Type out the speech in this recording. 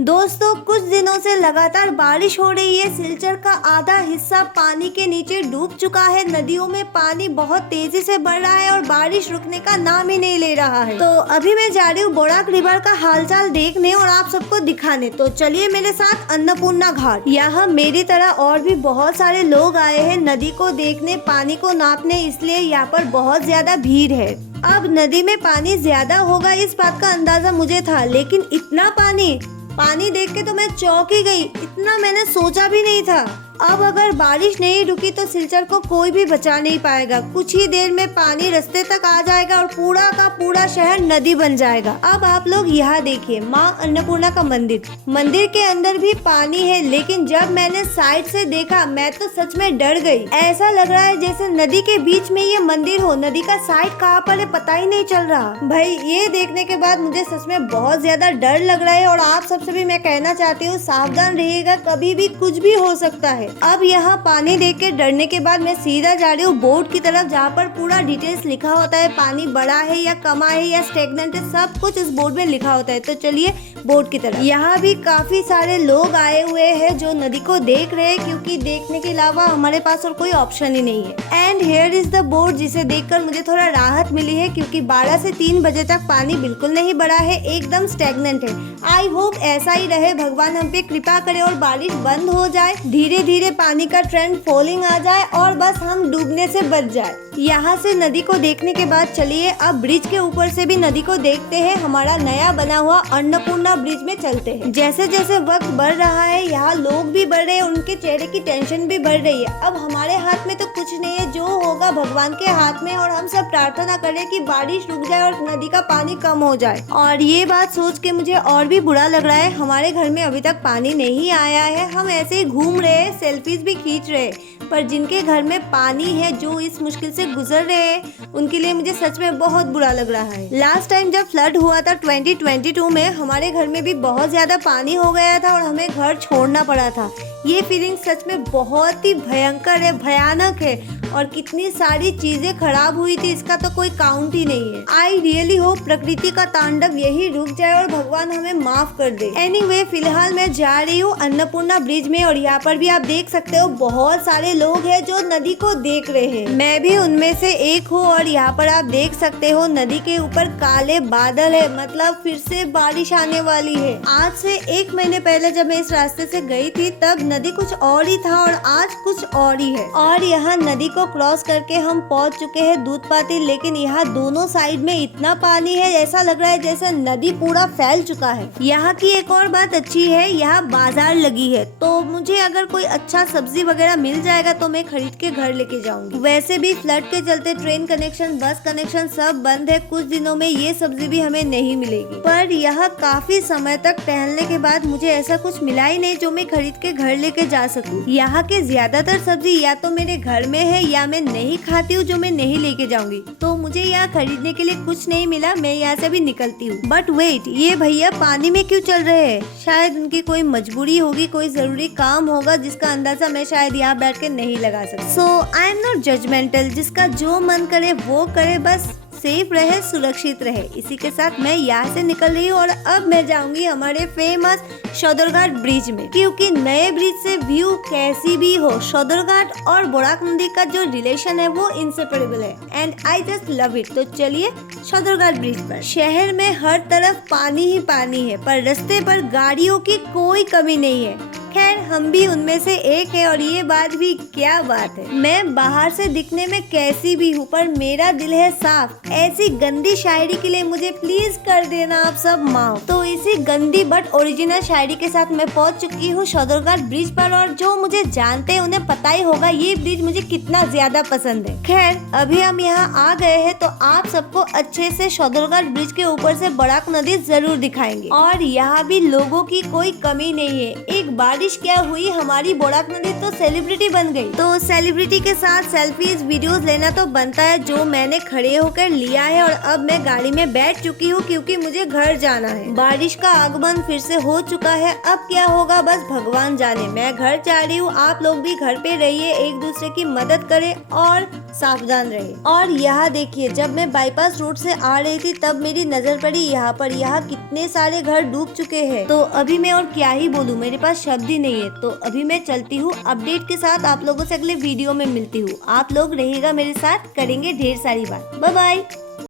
दोस्तों कुछ दिनों से लगातार बारिश हो रही है। सिलचर का आधा हिस्सा पानी के नीचे डूब चुका है। नदियों में पानी बहुत तेजी से बढ़ रहा है और बारिश रुकने का नाम ही नहीं ले रहा है। तो अभी मैं जा रही हूँ बोड़ाक रिवर का हालचाल देखने और आप सबको दिखाने। तो चलिए मेरे साथ अन्नपूर्णा घाट। यहाँ मेरी तरह और भी बहुत सारे लोग आए हैं नदी को देखने, पानी को नापने, इसलिए यहाँ पर बहुत ज्यादा भीड़ है। अब नदी में पानी ज्यादा होगा इस बात का अंदाजा मुझे था, लेकिन इतना पानी देख के तो मैं चौंक ही गई। इतना मैंने सोचा भी नहीं था। अब अगर बारिश नहीं रुकी तो सिलचर को कोई भी बचा नहीं पाएगा। कुछ ही देर में पानी रास्ते तक आ जाएगा और पूरा का पूरा शहर नदी बन जाएगा। अब आप लोग यहाँ देखिए माँ अन्नपूर्णा का मंदिर के अंदर भी पानी है, लेकिन जब मैंने साइड से देखा मैं तो सच में डर गई। ऐसा लग रहा है जैसे नदी के बीच में ये मंदिर हो। नदी का साइड कहाँ पर है पता ही नहीं चल रहा। भाई ये देखने के बाद मुझे सच में बहुत ज्यादा डर लग रहा है और आप सबसे भी मैं कहना चाहती हूँ सावधान रहिएगा, कभी भी कुछ भी हो सकता है। अब यहाँ पानी देख के डरने के बाद मैं सीधा जा रही हूँ बोर्ड की तरफ, जहाँ पर पूरा डिटेल्स लिखा होता है। पानी बड़ा है या कमा है या स्टेगनेंट है, सब कुछ इस बोर्ड में लिखा होता है। तो चलिए बोर्ड की तरफ। यहाँ भी काफी सारे लोग आए हुए हैं जो नदी को देख रहे हैं, क्योंकि देखने के अलावा हमारे पास और कोई ऑप्शन ही नहीं है। And here is the board, जिसे देखकर मुझे थोड़ा राहत मिली है, क्योंकि 12 से 3 बजे तक पानी बिल्कुल नहीं बढ़ा है, एकदम स्टेगनेंट है। आई होप ऐसा ही रहे, भगवान हम पे कृपा करे और बारिश बंद हो जाए, धीरे धीरे पानी का ट्रेंड फॉलिंग आ जाए और बस हम डूबने से बच जाए। यहाँ से नदी को देखने के बाद चलिए अब ब्रिज के ऊपर से भी नदी को देखते हैं। हमारा नया बना हुआ अन्नपूर्णा ब्रिज में चलते हैं। जैसे जैसे वक्त बढ़ रहा है यहाँ लोग भी बढ़ रहे हैं, उनके चेहरे की टेंशन भी बढ़ रही है। अब हमारे हाथ में तो कुछ नहीं है, जो होगा भगवान के हाथ में, और हम सब प्रार्थना करें कि बारिश रुक जाए और नदी का पानी कम हो जाए। और ये बात सोच के मुझे और भी बुरा लग रहा है, हमारे घर में अभी तक पानी नहीं आया है। हम ऐसे ही घूम रहे हैं, सेल्फीज भी खींच रहे हैं, पर जिनके घर में पानी है, जो इस मुश्किल से गुजर रहे हैं, उनके लिए मुझे सच में बहुत बुरा लग रहा है। लास्ट टाइम जब फ्लड हुआ था 2022 में, हमारे घर में भी बहुत ज्यादा पानी हो गया था और हमें घर छोड़ना पड़ा था। ये फीलिंग सच में बहुत ही भयंकर है, भयानक है, और कितनी सारी चीजें खराब हुई थी इसका तो कोई काउंट ही नहीं है। आई रियली होप प्रकृति का तांडव यही रुक जाए और भगवान हमें माफ कर दे। एनीवे फिलहाल मैं जा रही हूँ अन्नपूर्णा ब्रिज में, और यहाँ पर भी आप देख सकते हो बहुत सारे लोग हैं जो नदी को देख रहे हैं। मैं भी उनमें से एक हूँ। और यहाँ पर आप देख सकते हो नदी के ऊपर काले बादल है, मतलब फिर से बारिश आने वाली है। आज से 1 महीने पहले जब मैं इस रास्ते से गई थी तब नदी कुछ और ही था और आज कुछ और ही है। और यहाँ नदी को क्रॉस करके हम पहुँच चुके हैं दूधपाती, लेकिन यहाँ दोनों साइड में इतना पानी है, ऐसा लग रहा है जैसे नदी पूरा फैल चुका है। यहाँ की एक और बात अच्छी है, यहाँ बाजार लगी है, तो मुझे अगर कोई अच्छा सब्जी वगैरह मिल जाएगा तो मैं खरीद के घर लेके जाऊंगी। वैसे भी फ्लड के चलते ट्रेन कनेक्शन, बस कनेक्शन सब बंद है। कुछ दिनों में ये सब्जी भी हमें नहीं मिलेगी। पर यहाँ काफी समय तक टहलने के बाद मुझे ऐसा कुछ मिला ही नहीं जो मैं खरीद के घर लेके जा सकूं। यहाँ के ज्यादातर सब्जी या तो मेरे घर में है या मैं नहीं खाती हूँ, जो मैं नहीं लेके जाऊंगी। तो मुझे यहाँ खरीदने के लिए कुछ नहीं मिला, मैं यहाँ से भी निकलती हूँ। बट वेट, ये भैया पानी में क्यों चल रहे हैं? शायद उनकी कोई मजबूरी होगी, कोई जरूरी काम होगा जिसका अंदाजा मैं शायद यहाँ बैठ के नहीं लगा सकती। सो आई एम नॉट जजमेंटल, जिसका जो मन करे वो करे, बस सेफ रहे, सुरक्षित रहे। इसी के साथ मैं यहाँ से निकल रही हूँ और अब मैं जाऊंगी हमारे फेमस सदरघाट ब्रिज में, क्योंकि नए ब्रिज से व्यू कैसी भी हो, सदरघाट और बोड़ाक नदी का जो रिलेशन है वो इंसेपरेबल है and I just love it. तो चलिए सदरघाट ब्रिज पर। शहर में हर तरफ पानी ही पानी है, पर रास्ते पर गाड़ियों की कोई कमी नहीं है। खैर हम भी उनमें से एक है, और ये बात भी क्या बात है। मैं बाहर से दिखने में कैसी भी हूँ, पर मेरा दिल है साफ। ऐसी गंदी शायरी के लिए मुझे प्लीज कर देना आप सब माफ। तो इसी गंदी बट ओरिजिनल शायरी के साथ मैं पहुँच चुकी हूँ सदरघाट ब्रिज पर, और जो मुझे जानते हैं उन्हें पता ही होगा ये ब्रिज मुझे कितना ज्यादा पसंद है। खैर अभी हम यहाँ आ गए हैं, तो आप सबको अच्छे से सदरघाट ब्रिज के ऊपर से बोड़ाक नदी जरूर दिखाएंगे। और यहाँ भी लोगों की कोई कमी नहीं है। एक बारिश क्या हुई, हमारी बोड़ाक नदी तो सेलिब्रिटी बन गई। तो सेलिब्रिटी के साथ सेल्फीज वीडियोस लेना तो बनता है, जो मैंने खड़े होकर लिया है। और अब मैं गाड़ी में बैठ चुकी हूँ क्योंकि मुझे घर जाना है। बारिश का आगमन फिर से हो चुका है, अब क्या होगा बस भगवान जाने। मैं घर जा रही हूँ, आप लोग भी घर पे रहिए, एक दूसरे की मदद करें और सावधान रहे। और यहाँ देखिए, जब मैं बाईपास रोड से आ रही थी तब मेरी नजर पड़ी यहाँ पर, यहाँ कितने सारे घर डूब चुके हैं। तो अभी मैं और क्या ही बोलूँ, मेरे पास शब्द ही नहीं है। तो अभी मैं चलती हूँ, अपडेट के साथ आप लोगों से अगले वीडियो में मिलती हूँ। आप लोग रहेगा मेरे साथ, करेंगे ढेर सारी बात। Bye bye.